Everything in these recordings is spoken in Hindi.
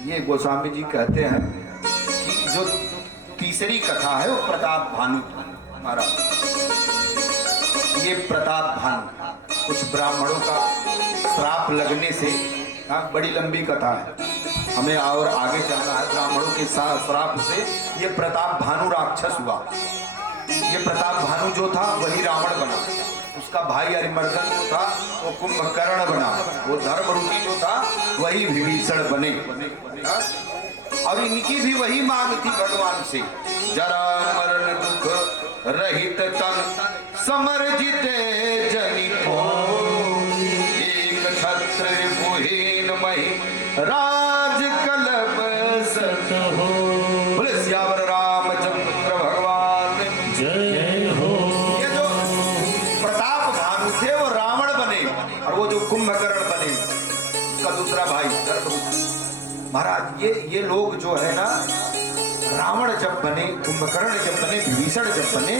ये गोस्वामी जी कहते हैं कि जो तीसरी कथा है वो प्रताप भानु महाराज। ये प्रताप भानु कुछ ब्राह्मणों का श्राप लगने से, बड़ी लंबी कथा है, हमें और आगे चलना है। ब्राह्मणों के श्राप से ये प्रताप भानु राक्षस हुआ। ये प्रताप भानु जो था वही रावण बना, उसका भाई अरिमर्दन जो था वो कुंभकर्ण बना, वो धर्मरूपी जो था वही विभीषण बने। और इनकी भी वही मांग थी भगवान से, जरा मरण दुख रहित तन समर्जित जनि को, एक छत्र मुहीन मही राज कलप सत हो। बोले सियावर रामचंद्र भगवान जय हो। ये जो प्रताप भानु थे वो रावण बने, और वो जो कुंभकर्ण बने उसका दूसरा भाई धर्मरूप। महाराज ये लोग जो है ना, रावण जब बने, कुंभकर्ण जब बने, विभीषण जब बने,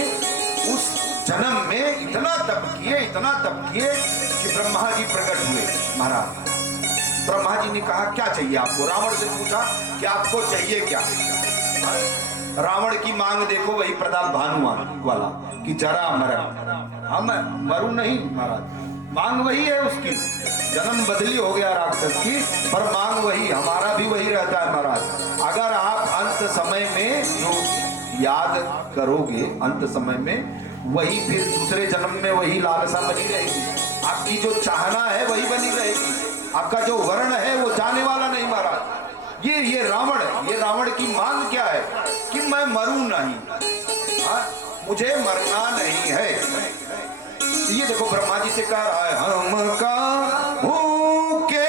उस जन्म में इतना तप किए कि ब्रह्मा जी प्रकट हुए। महाराज ब्रह्मा जी ने कहा क्या चाहिए आपको? रावण से पूछा कि आपको चाहिए क्या? रावण की मांग देखो, वही प्रताप भानु वाला कि जरा मरण, हम मरू नहीं। महाराज मांग वही है उसकी, जन्म बदली हो गया राक्षस की, पर मांग वही, हमारा भी वही रहता है महाराज। अगर आप अंत समय में जो याद करोगे, अंत समय में वही, फिर दूसरे जन्म में वही लालसा बनी रहेगी, आपकी जो चाहना है वही बनी रहेगी, आपका जो वर्ण है वो जाने वाला नहीं महाराज। ये रावण की मांग क्या है कि मैं मरूं नहीं, मुझे मरना नहीं है। ये देखो ब्रह्मा जी से कह रहा है, हम का भूखे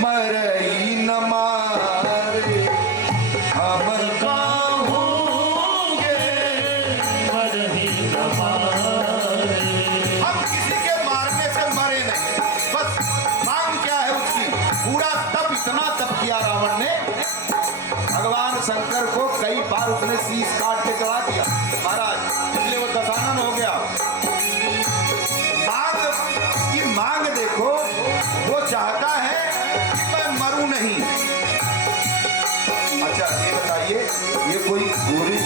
मरई न मारे, हम का भूखे मरई न मारे। हम किसी के मारने से मरे नहीं, बस मांग क्या है उसकी? पूरा तप, इतना तप किया रावण ने, भगवान शंकर को कई बार उसने शीश काट के चढ़ा दिया महाराज, इसलिए वो दशानन हो गया। मांग देखो, वो चाहता है कि मैं मरूं नहीं। अच्छा ये बताइए, ये कोई बुरी,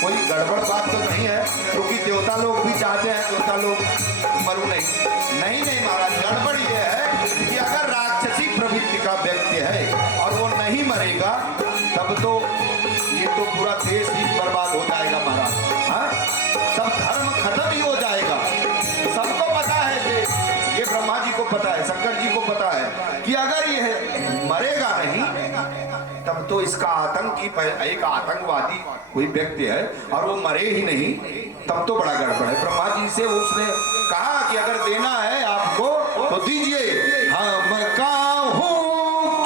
कोई गड़बड़ बात तो नहीं है? क्योंकि देवता लोग भी चाहते हैं, देवता लोग मरूं नहीं महाराज, गड़बड़ ये है कि अगर राक्षसी प्रवृत्ति का व्यक्ति है और वो नहीं मरेगा, तब तो ये तो पूरा देश ही बर्बाद हो जाएगा महाराज। हाँ, सब धर्म खत्म ही हो जाएगा। सबको पता है, ये ब्रह्मा जी को पता है, शंकर जी को पता है कि अगर यह मरेगा नहीं, तब तो इसका आतंकी, एक आतंकवादी कोई व्यक्ति है और वो मरे ही नहीं, तब तो बड़ा गड़बड़ है। ब्रह्मा जी से उसने कहा कि अगर देना है आपको तो दीजिए, हम काहू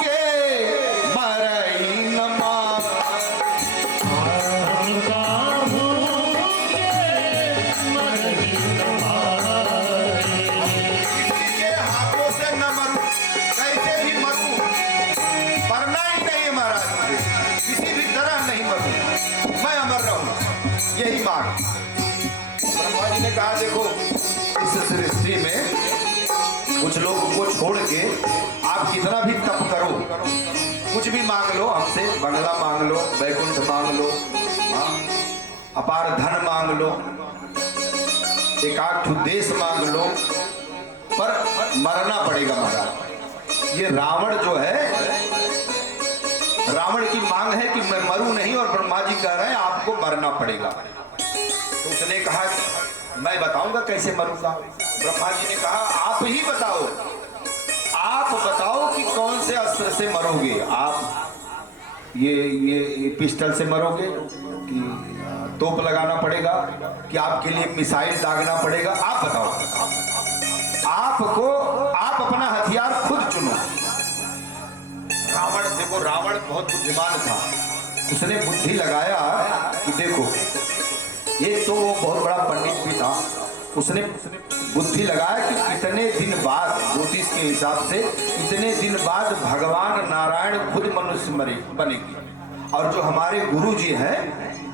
के मरई न मारे, हम काहू के मरई न मारे, किसी के हाथों से न मरूं, कैसे भी मरूं, मरना ही नहीं महाराज, किसी भी तरह नहीं मरूं, मैं अमर रहूं, यही मांग। ब्रह्मा जी ने कहा देखो, इस सृष्टि में कुछ लोगों को छोड़ के आप कितना भी तप करो, कुछ भी मांग लो हमसे, बंगला मांग लो, वैकुंठ मांग लो, अपार धन मांग लो, एक आठ देश मांग लो, पर मरना पड़ेगा महाराज। ये रावण जो है, रावण की मांग है कि मैं मरूं नहीं, और ब्रह्मा जी कह रहे हैं आपको मरना पड़ेगा। तो उसने कहा मैं बताऊंगा कैसे मरूंगा। ब्रह्मा जी ने कहा आप ही बताओ, आप बताओ कि कौन से अस्त्र से मरोगे आप? ये पिस्टल से मरोगे कि तोप लगाना पड़ेगा, कि आपके लिए मिसाइल दागना पड़ेगा? आप बताओ, आप अपना हथियार खुद चुनो। रावण देखो, रावण बहुत बुद्धिमान था, उसने बुद्धि लगाया कि देखो, ये तो वो बहुत बड़ा पंडित भी था, उसने बुद्धि लगाया कि इतने दिन बाद, ज्योतिष के हिसाब से इतने दिन बाद भगवान नारायण खुद मनुष्य बनेगी, और जो हमारे गुरु जी हैं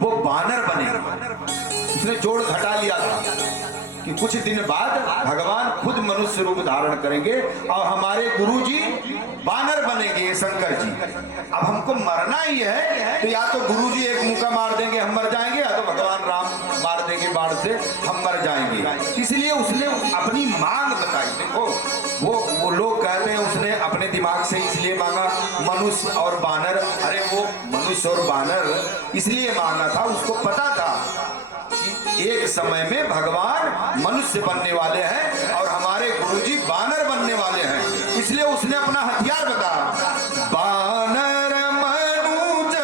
वो बानर बनेंगे। उसने जोड़ घटा लिया था कि कुछ दिन बाद भगवान खुद मनुष्य रूप धारण करेंगे और हमारे गुरुजी बानर बनेंगे, शंकर जी। अब हमको मरना ही है तो या तो गुरुजी एक मुक्का मार देंगे हम मर जाएंगे, या तो भगवान राम मार देंगे बाण से हम मर जाएंगे। इसलिए उसने अपनी मांग बताई। देखो वो लोग कहते हैं उसने अपने दिमाग से इसलिए मांगा मनुष्य और बानर। अरे वो मनुष्य और बानर इसलिए मांगा था, उसको पता था कि एक समय में भगवान मनुष्य बनने वाले हैं और हमारे गुरुजी बानर बनने वाले हैं। इसलिए उसने अपना हथियार बताया, बानर मनुज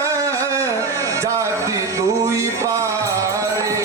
जाति दुई पारे,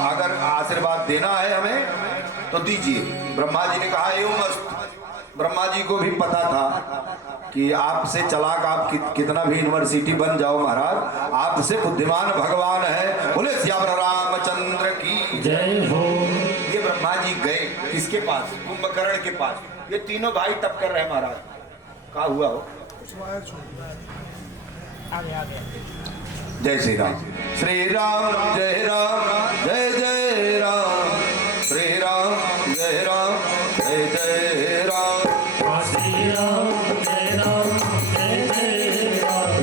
अगर आशीर्वाद देना है हमें तो दीजिए। ब्रह्मा जी ने कहा एवं मस्त। ब्रह्मा जी को भी पता था कि आपसे चलाक आप कितना भी यूनिवर्सिटी बन जाओ महाराज, आपसे बुद्धिमान भगवान है। बोले श्याम रामचंद्र की जय हो। ये ब्रह्मा जी गए किसके पास? कुंभकर्ण के पास। ये तीनों भाई तप कर रहे महाराज। क्या हुआ हो? जय श्री राम। श्री राम जय राम जय जय राम, श्री राम जय राम जय जय राम, श्री राम जय राम जय जय राम,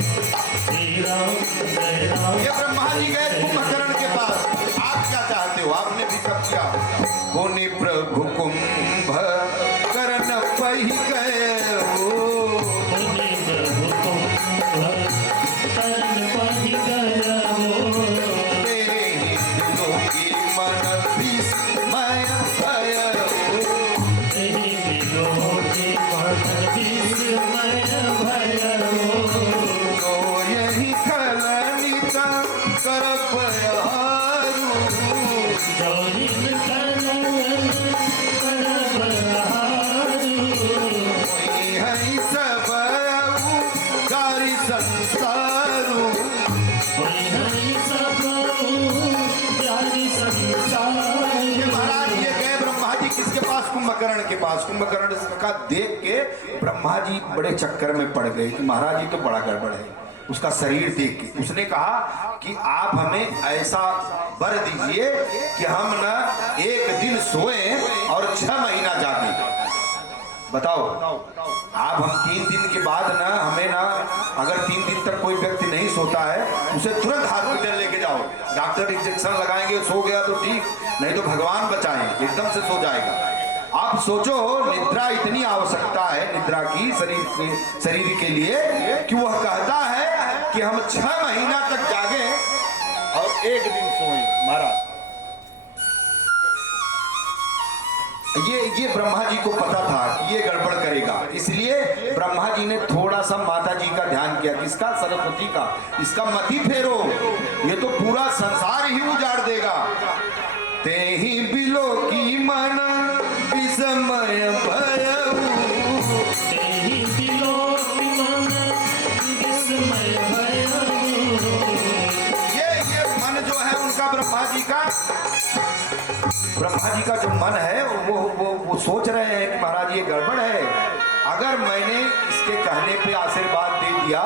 श्री राम जय राम। ये ब्रह्मा जी गए कुंभकर्ण के पास। आप क्या चाहते हो? आपने भी तप किया। कोनि प्रभु कुंभकर्ण पही गए हो, कुंभकर्ण के पास। कुंभकर्ण का देख के ब्रह्मा जी बड़े चक्कर में पड़ गए कि महाराज जी तो बड़ा गड़बड़ है। उसका शरीर देख के उसने कहा कि आप हमें ऐसा वर दीजिए कि हम न एक दिन सोए और 6 महीना जागे। बताओ आप, हम 3 दिन के बाद ना हमें ना, अगर 3 दिन तक कोई व्यक्ति नहीं सोता है उसे तुरंत हॉस्पिटल लेके जाओ। डॉक्टर इंजेक्शन लगाएंगे, सो गया तो ठीक, नहीं तो भगवान बचाएं, एकदम से सो जाएगा। आप सोचो निद्रा इतनी आवश्यकता है निद्रा की शरीर के लिए कि वह कहता है कि हम 6 महीना तक जागे और 1 दिन सोएं। महाराज ये ब्रह्मा जी को पता था कि ये गड़बड़ करेगा, इसलिए ब्रह्मा जी ने थोड़ा सा माता जी का ध्यान किया। किसका? सरस्वती का। इसका मति फेरो, ये तो पूरा संसार ही उजाड़ देगा। ते ही बिलो की मन विस्मय भयऊ, ते ही बिलो की मन विस्मय भयऊ। ये मन जो है उनका ब्रह्मा जी का जो मन है वो सोच रहे हैं कि महाराज ये गड़बड़ है। अगर मैंने इसके कहने पे आशीर्वाद दे दिया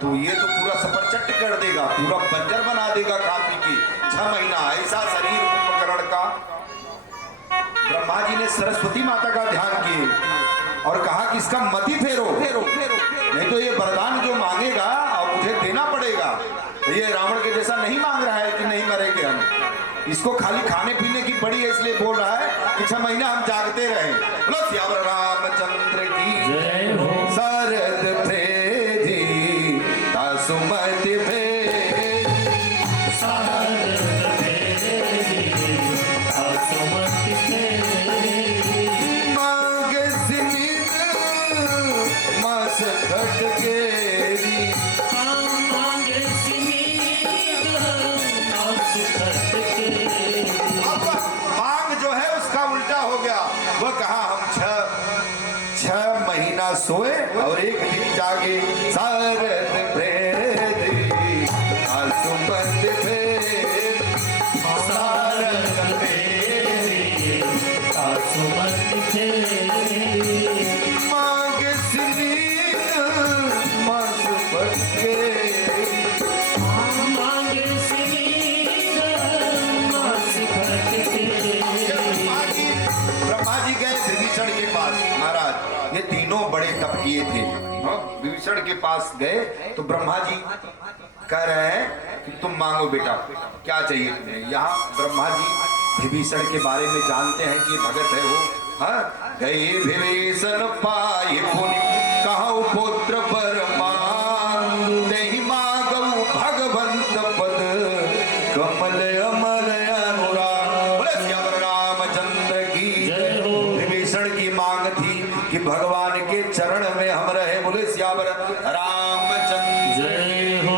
तो ये तो पूरा सफर चट कर देगा, पूरा बंजर बना देगा खा पी के। 6 महीना ऐसा शरीर कुंभकर्ण का। ब्रह्मा जी ने सरस्वती माता का ध्यान किए और कहा कि इसका मति फेरो, नहीं तो ये वरदान जो मांगेगा और मुझे देना पड़ेगा। ये रावण के जैसा नहीं मांग रहा है कि नहीं मरेंगे हम, इसको खाली खाने पीने की पड़ी है इसलिए बोल रहा है कि 6 महीना हम जागते रहे। बोलो श्याम रामचंद्र की जय हो। शरद फेरी सुमति फेरी सोए और एक दिन जागे सारद भेद आसुमत भेद सारद भेद आसुमत भेद मांग सिनीन मास पटके मांगे सिनीन मास भटके। ब्रह्मा जी गए विभीषण के पास। महाराज ये तीनों बड़े तप किए थे। विभीषण के पास गए तो ब्रह्मा जी कह रहे हैं कि तुम मांगो बेटा, क्या चाहिए तुम्हें। यहाँ ब्रह्मा जी विभीषण के बारे में जानते हैं कि भगत है वो। हाँ, गए विभीषण पाए पुनि कहु पुत्र बरमान देहि मांगऊ भगवंत पद कमल अमल अनुराग। बोले श्याम रामचंद्र की जय हो। विभीषण की मांग थी कि भगवान के चरण में हम रहे। बोले श्यावर रामचंद्र जय हो।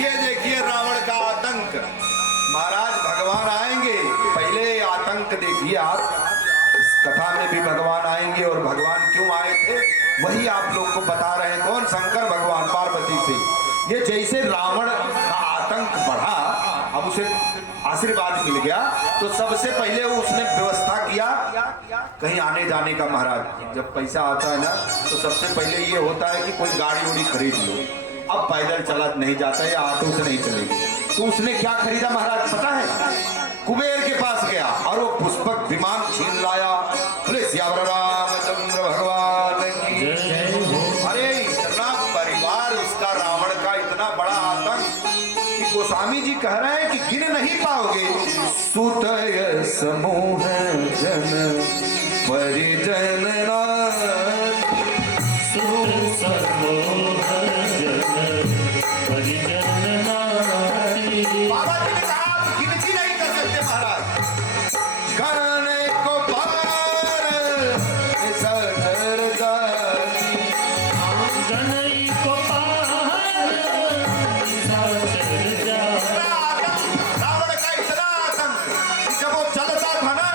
ये देखिए रावण का आतंक। महाराज भगवान आएंगे, पहले आतंक देखिए आप। इस कथा में भी भगवान आएंगे और भगवान क्यों आए थे वही आप लोग को बता रहे हैं। कौन? शंकर भगवान पार्वती से। ये जैसे रावण का आतंक बढ़ा, अब उसे आशीर्वाद मिल गया तो सबसे पहले उसने व्यवस्था किया कहीं आने जाने का। महाराज जब पैसा आता है ना तो सबसे पहले ये होता है कि कोई गाड़ी उड़ी खरीद लो। अब पैदल चला नहीं जाता है, ऑटो से नहीं चलेगी। तो उसने क्या खरीदा महाराज पता है? कुबेर के पास गया और वो पुष्पक विमान छीन लाया। बोले श्यावर रामचंद्र भगवान की जय हो। अरे इतना परिवार उसका, रावण का इतना बड़ा आतंक कि गोस्वामी जी कह रहे हैं कि गिन नहीं पाओगे। सुतय समूह जन परिजन नाथ सुर समूह जन परिजन नारी। बाबा जी ने कहा आप गिनती नहीं कर सकते महाराज। करने को पार सचर जाती गनई को पार साचर जा। रावण का इतना आतंक कि जब वो चलता था ना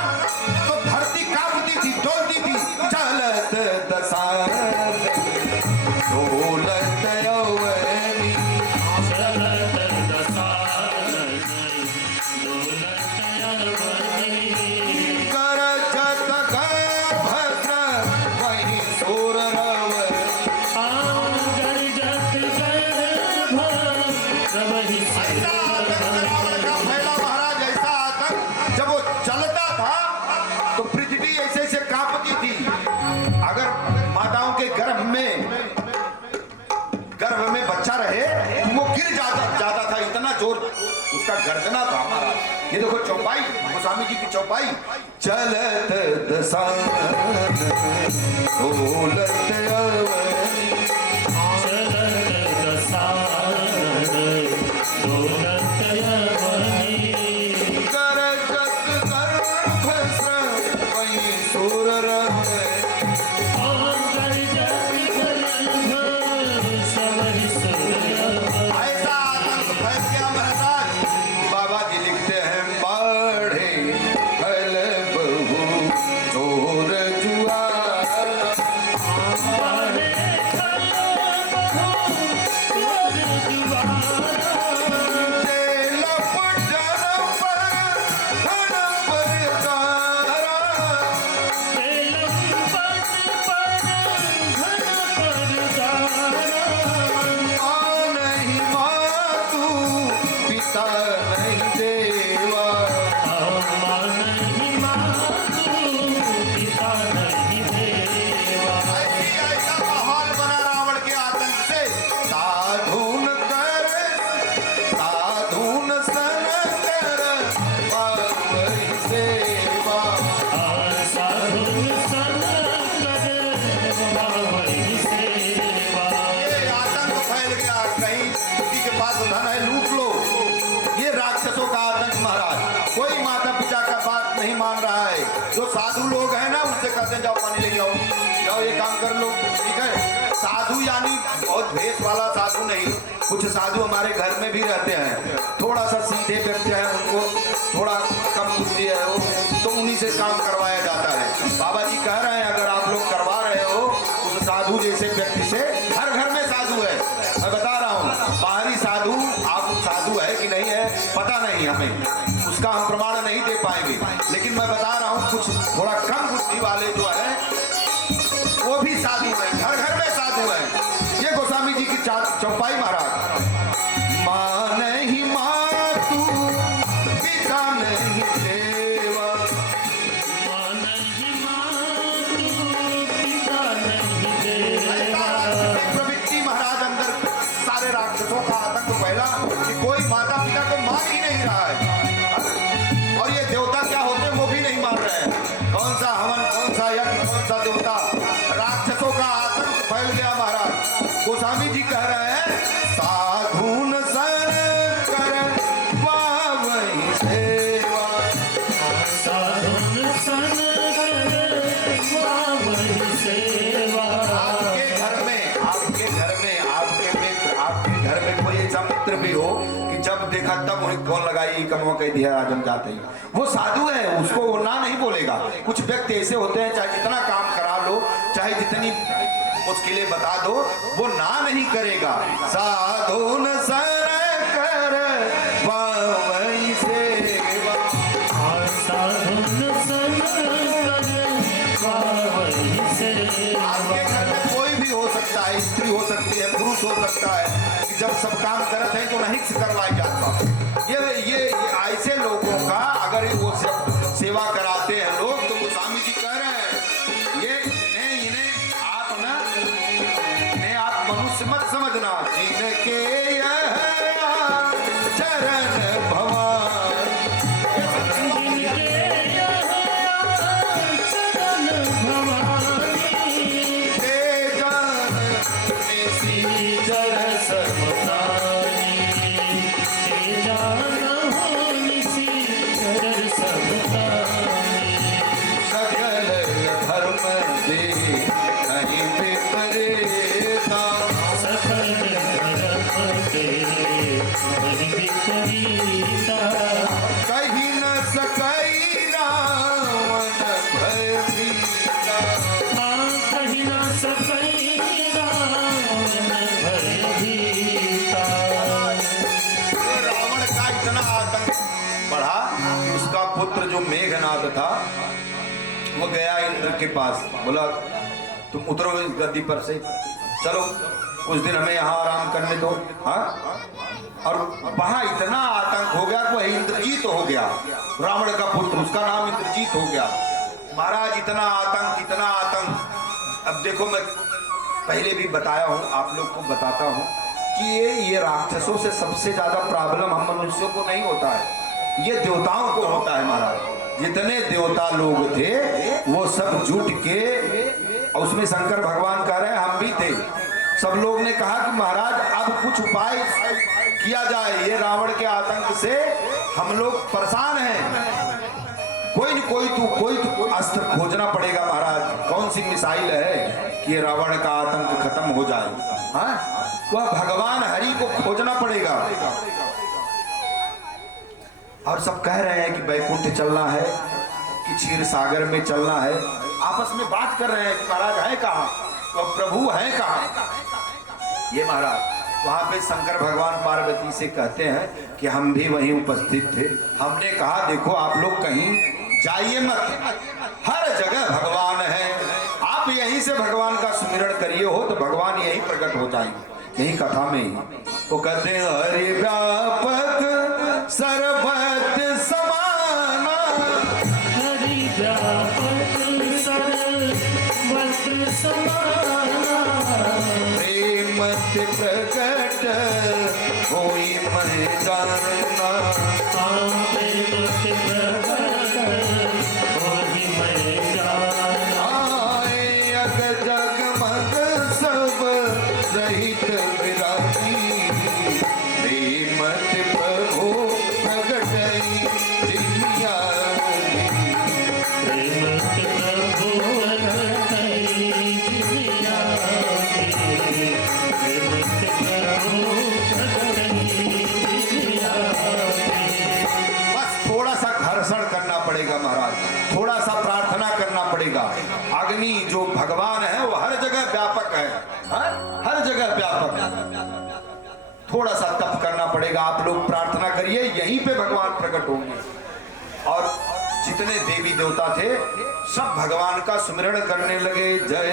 तो धरती कांपती थी, डोलती थी। चलत दशरथ डोलत यौवनी चलत दशरथ डोलत यौवनी। करजत गर्भ वही सूर रवर गर्जत गर्भ रवहि ऐसा आतंक रावण का फैला महाराज, ऐसा आतंक। जब वो चलता था तो पृथ्वी ऐसे ऐसे कांपती थी। अगर माताओं के गर्भ में बच्चा रहे तो वो गिर जाता था। इतना जोर उसका गर्जना था महाराज। ये देखो चौपाई, गोस्वामी जी की चौपाई। चलत दशरथ डोलत यौवनी चलत दशरथ डोलत यौवनी। करजत गर्भ वही सूर रवर ऐसा आतंक फैल गया महाराज। बाबा जी लिखते हैं बढ़े फल बहु चोर जुआर जो साधु लोग हैं ना उनसे कहते हैं जाओ पानी लेके आओ, जाओ ये काम कर लो, ठीक है। साधु यानी बहुत भेष वाला साधु नहीं, कुछ साधु हमारे घर में भी रहते हैं, थोड़ा सा सीधे व्यक्ति है, उनको थोड़ा कम बुद्धि है वो, तो उन्हीं से काम करवाया जाता है। बाबा जी कह रहे हैं अगर आप लोग करवा रहे हो उस साधु नहीं हमें, उसका हम प्रमाण नहीं दे पाएंगे। लेकिन मैं बता रहा हूँ कुछ थोड़ा कम बुद्धि वाले जो है वो भी साधु हैं, घर घर में साधु हैं। ये गोस्वामी जी की चौपाई महाराज, माँ नहीं मातु पिता नहीं देवा, माँ नहीं मातु पिता नहीं देवा। प्रवृत्ति महाराज अंदर सारे राक्षसों का आतंक फैला कि कोई माता पिता को मान ही नहीं रहा है। और ये देवता क्या होते हैं वो भी नहीं मान रहे हैं। कौन सा हवन, कौन सा यज्ञ, कौन सा देवता, राक्षसों का आतंक फैल गया महाराज। गोस्वामी जी कह रहे हैं साधुन सन कर वही सेवा, साधुन सन कर वही सेवा। आपके घर में, आपके घर में, आपके मित्र, आपके घर में कोई ऐसा मित्र भी हो कि जब देखा तब वही फोन लगाई, कमवा कह दिया आज हम जाते ही, वो साधु है, उसको वो ना नहीं बोलेगा। कुछ व्यक्ति ऐसे होते हैं चाहे जितना काम करा लो, चाहे जितनी मुश्किलें बता दो, वो ना नहीं करेगा। साधु न सर कर वही सेवा, साधुन सन कर वही सेवा। आपके घर में कोई भी हो सकता है, स्त्री हो सकती है, पुरुष हो सकता है, कि जब सब काम करते हैं तो नहीं करवाई जाता। ये ऐसे लोगों का अगर वो सेवा कराते हैं लोग, तो गोस्वामी जी कह रहे हैं ये इन्हें आप मनुष्य मत समझना, जिनके यह चरण भवान, जिनके यहाँ चरण भवानी, ते जान जर समतानी, ते जानहो निशिचर समतानी। सकल धर्म दे नहीं विपरीता, सकल धर्म दे नहीं विपरीता। कहीं न सकई रावण भयभीता, कहीं न सकई रावण भयभीता। तो रावण का इतना आतंक बढ़ा कि उसका पुत्र जो मेघनाद था वो गया इंद्र के पास, बोला तुम उतरो इस गद्दी पर से, चलो कुछ दिन हमें यहाँ आराम करने दो। हाँ, और वहां इतना आतंक हो गया कि इंद्रजीत हो गया, रावण का पुत्र, उसका नाम इंद्रजीत हो गया। महाराज इतना आतंक, इतना आतंक। अब देखो मैं पहले भी बताया हूँ, आप लोग को बताता हूँ कि ये राक्षसों से सबसे ज्यादा प्रॉब्लम हम मनुष्यों को नहीं होता है, ये देवताओं को होता है महाराज। जितने देवता लोग थे वो सब जुट के, और उसमें शंकर भगवान कह रहे हैं हम भी थे, सब लोग ने कहा कि महाराज अब कुछ उपाय किया जाए, ये रावण के आतंक से हम लोग परेशान हैं, कोई न कोई तो अस्त्र खोजना पड़ेगा महाराज। कौन सी मिसाइल है कि ये रावण का आतंक खत्म हो जाए? हाँ, वह भगवान हरि को खोजना पड़ेगा। और सब कह रहे हैं कि बैकुंठ चलना है, कि क्षीर सागर में चलना है, आपस में बात कर रहे हैं कि महाराज है कहाँ, तो प्रभु है कहाँ। ये महाराज वहां पे शंकर भगवान पार्वती से कहते हैं कि हम भी वहीं उपस्थित थे, हमने कहा देखो आप लोग कहीं जाइए मत, हर जगह भगवान है, आप यहीं से भगवान का सुमिरन करिए हो तो भगवान यहीं प्रकट हो जाएंगे। यही कथा में ही वो कहते हैं हरि व्यापक सर्वत्र समाना, हरि व्यापक सर्वत्र समाना। प्रेम प्रकट होई मैं जानना, प्रेम प्रकट होई मैं जानना। आए अग जगमग सब रहित विरागी, प्रेम प्रभु प्रकटई दुनिया में। प्रेम प्रभु प्रकटई दुनिया में। प्रेम प्रभु प्रकटई दुनिया में। बस थोड़ा सा घर्षण करना पड़ेगा महाराज, थोड़ा सा प्रार्थना करना पड़ेगा। अग्नि जो भगवान है वो हर जगह व्यापक है, हाँ? हर जगह व्यापक है। थोड़ा सा तप करना पड़ेगा। आप लोग प्रार्थना करिए, यहीं पे भगवान प्रकट होंगे। और जितने देवी देवता थे सब भगवान का सुमिरण करने लगे। जय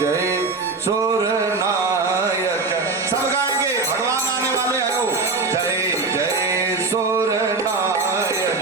जय सुर नायक, सब गाएंगे, भगवान आने वाले हैं। वो जय जय सुर नायक,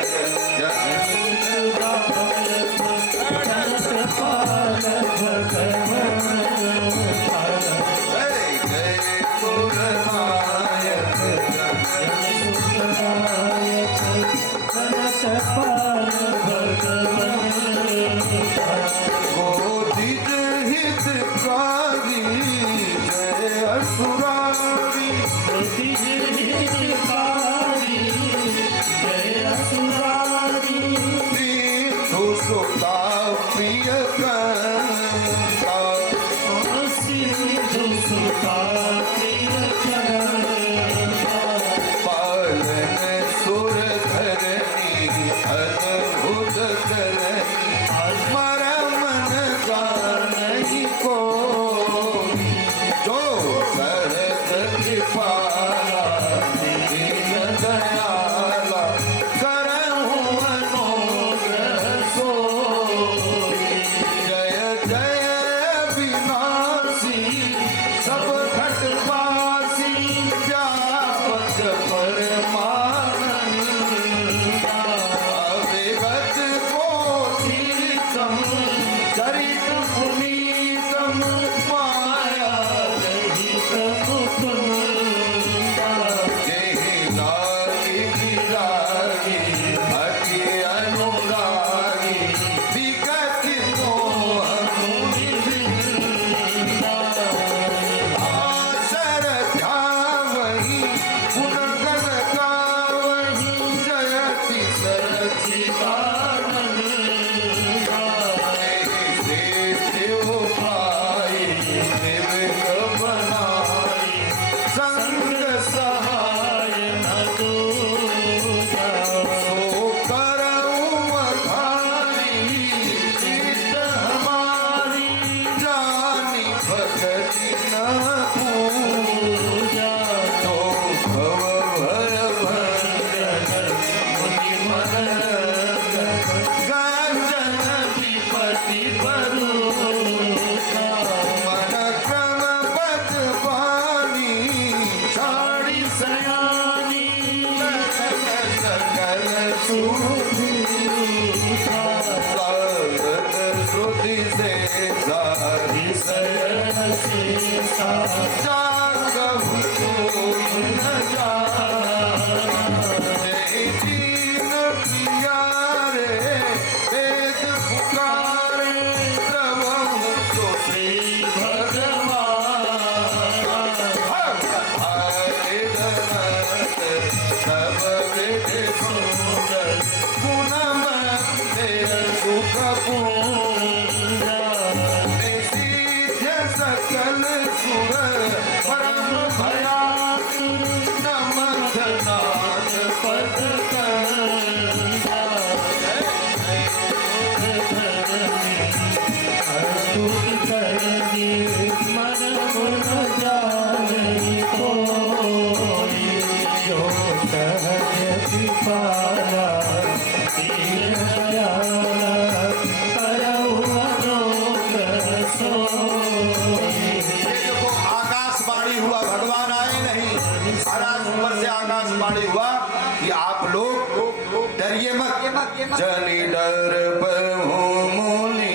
जनि डर बहु मुनि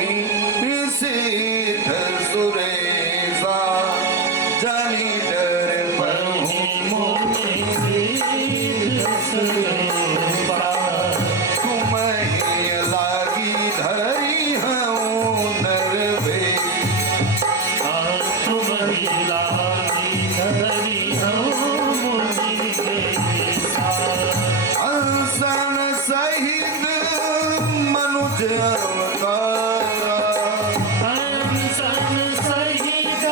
सिद्ध सुरेशा, जनि डर बहु मुनि सिद्ध सुरेशा, तुम्हें लागी धरी हूँ नरवे, तुम्हें लागी धरी हूँ मुनि वेशा, हंसन सहित मनुज अवतारा, हंसन सहित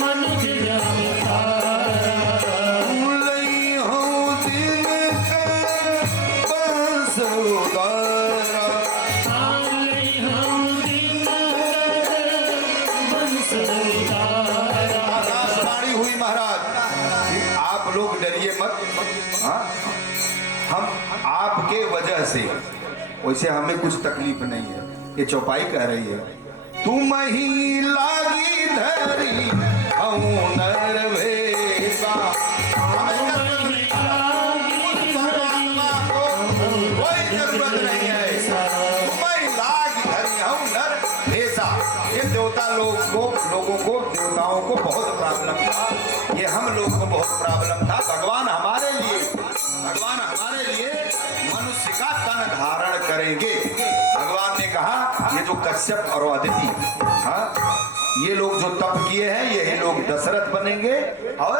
मनुज अवतारा, लई हूँ दिन का बंस उतारा, लई हूँ दिन का बंस उतारा। आकाशवाणी हुई महाराज, आप आप लोग डरिए मत। हाँ, हम आपके वजह से, वैसे हमें कुछ तकलीफ नहीं है। ये चौपाई कह रही है, तुम ही लागी धरी हूँ नरवेसा। कोई जरूरत नहीं है, तुम्हें लागी धरी हूँ नरवेसा। ये देवता लोगों को देवताओं को बहुत प्रॉब्लम था, ये हम लोग को बहुत प्रॉब्लम था। भगवान हमारे लिए मनुष्य का तन धारण करेंगे। भगवान ने कहा ये जो कश्यप और अदिति, हाँ, ये लोग जो तप किए हैं, यही लोग दशरथ बनेंगे और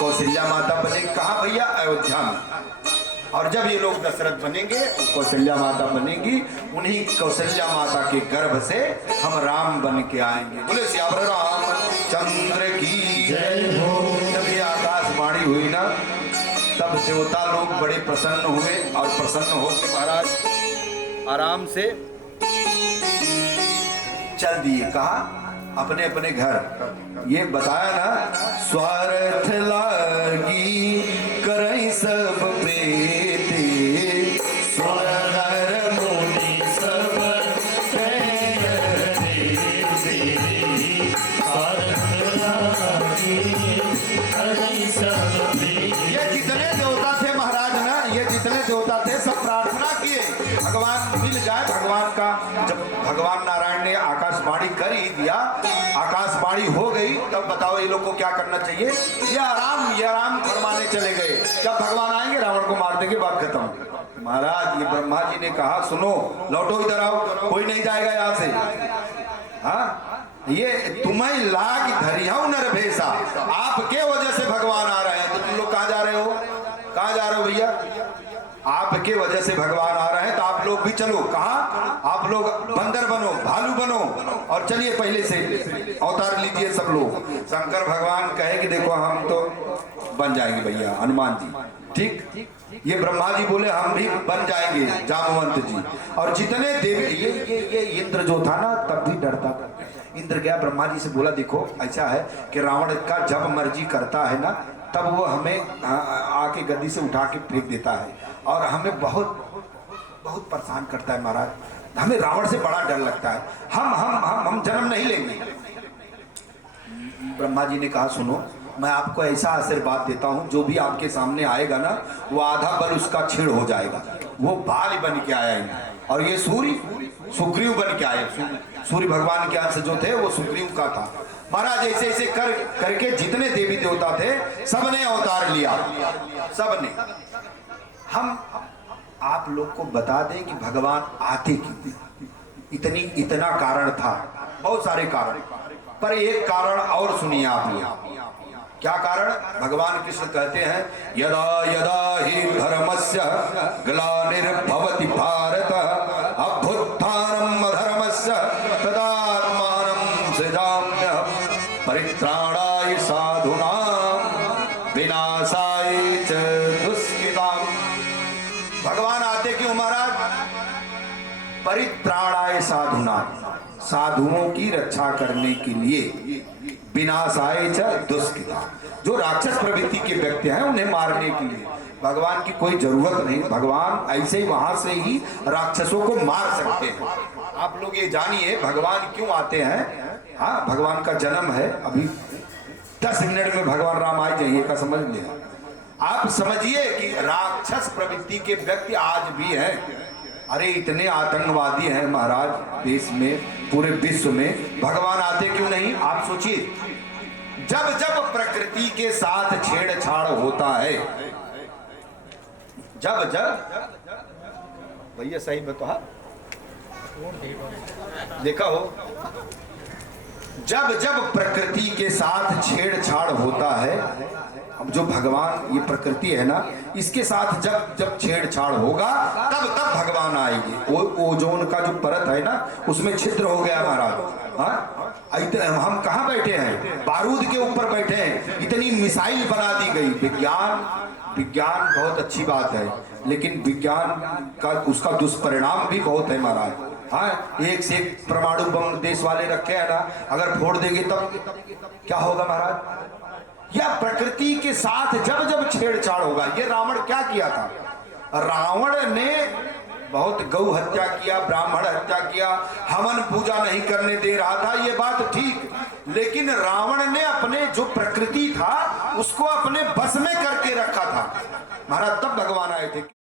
कौशल्या माता बनेगी। कहा भैया? अयोध्या में। और जब ये लोग दशरथ बनेंगे, कौशल्या माता बनेगी, उन्हीं कौशल्या माता के गर्भ से हम राम बन के आएंगे। बोले श्यावर रामचंद्र की जय हो। जब ये आकाशवाणी हुई ना, तब देवता लोग बड़े प्रसन्न हुए और प्रसन्न होकर महाराज आराम से चल दिए। कहा? अपने अपने घर। ये बताया ना, स्वार्थ लागी करई सब प्रीति, स्वर मुनि सब ये जितने देवता थे महाराज ना, ये जितने देवता थे सब प्रार्थना किए भगवान मिल जाए। भगवान का जब भगवान नारायण ने आकाशवाणी कर ही दिया, आकाशवाणी हो गई, तब बताओ ये लोग को क्या करना चाहिए? ये आराम फरमाने चले गए। जब भगवान आएंगे रावण को मार देंगे, बात खत्म। महाराज ये ब्रह्मा जी ने कहा सुनो, लौटो इधर आओ, कोई नहीं जाएगा यहाँ से। हाँ, ये तुम्हें लाग धरी हूं नरभेसा। आपके वजह से भगवान आ रहे हैं, तो तुम लोग कहाँ जा रहे हो? कहाँ जा रहे हो भैया? आपके वजह से भगवान आ रहे हैं, तो आप लोग भी चलो। कहाँ? आप लोग बंदर बनो, भालू बनो और चलिए पहले से अवतार लीजिए सब लोग। शंकर भगवान कहे कि देखो हम तो बन जाएंगे भैया, हनुमान जी ठीक। ये ब्रह्मा जी बोले हम भी बन जाएंगे, जामवंत जी। और जितने देवी, ये इंद्र जो था ना, तब भी डरता था। इंद्र गया ब्रह्मा जी से बोला देखो ऐसा है कि रावण का जब मर्जी करता है ना, तब वो हमें आके गद्दी से उठा के फेंक देता है और हमें बहुत बहुत परेशान करता है महाराज। हमें रावण से बड़ा डर लगता है, हम जन्म नहीं लेंगे। ब्रह्मा जी ने कहा सुनो, मैं आपको ऐसा आशीर्वाद देता हूं, जो भी आपके सामने आएगा ना, वो आधा बल उसका छीड़ हो जाएगा। वो भाल बन के आया है और ये सूर्य सुग्रीव बन के आए। सूर्य भगवान के अंश जो थे वो सुग्रीव का था। महाराज ऐसे ऐसे करके जितने देवी देवता थे सबने अवतार लिया, सबने। हम आप लोग को बता दें कि भगवान आते क्यों, इतना कारण था, बहुत सारे कारण, पर एक कारण और सुनिए आप लोग। क्या कारण? भगवान कृष्ण कहते हैं यदा यदा ही धर्मस्य ग्लानिर्भवति भारत अभ्युत्थानम् अधर्मस्य तदात्मानं सृजाम्यहम् परित्राणाय साधूनां विनाशाय च दुष्कृतां। भगवान आते क्यों महाराज? परित्राणाय साधूनां, साधुओं की रक्षा करने के लिए, विनाशाय च दुष्कृतां, जो राक्षस प्रवृत्ति के व्यक्ति हैं उन्हें मारने के लिए। भगवान की कोई जरूरत नहीं, भगवान ऐसे ही वहां से ही राक्षसों को मार सकते हैं। आप लोग ये जानिए भगवान क्यों आते हैं। हाँ, भगवान का जन्म है, अभी 10 मिनट में भगवान राम आ जाइए का समझ लिया। आप समझिए कि राक्षस प्रवृत्ति के व्यक्ति आज भी हैं। अरे इतने आतंकवादी हैं महाराज देश में, पूरे विश्व में, भगवान आते क्यों नहीं? आप सोचिए, जब जब प्रकृति के साथ छेड़छाड़ होता है, जब भैया सही बता देखा हो, जब जब प्रकृति के साथ छेड़छाड़ होता है, अब जो भगवान ये प्रकृति है ना, इसके साथ जब जब छेड़छाड़ होगा तब तब भगवान आएंगे। ओजोन का जो परत है ना, उसमें छिद्र हो गया महाराज। हाँ, हम कहाँ बैठे हैं? बारूद के ऊपर बैठे हैं। इतनी मिसाइल बना दी गई। विज्ञान बहुत अच्छी बात है, लेकिन विज्ञान का उसका दुष्परिणाम भी बहुत है महाराज। हाँ, एक से एक परमाणु बम देश वाले रखे हैं ना, अगर फोड़ देंगे तब क्या होगा महाराज? या प्रकृति के साथ जब जब छेड़छाड़ होगा, ये रावण क्या किया था? रावण ने बहुत गौ हत्या किया, ब्राह्मण हत्या किया, हवन पूजा नहीं करने दे रहा था, ये बात ठीक, लेकिन रावण ने अपने जो प्रकृति था उसको अपने बस में करके रखा था महाराज। तब भगवान आए थे।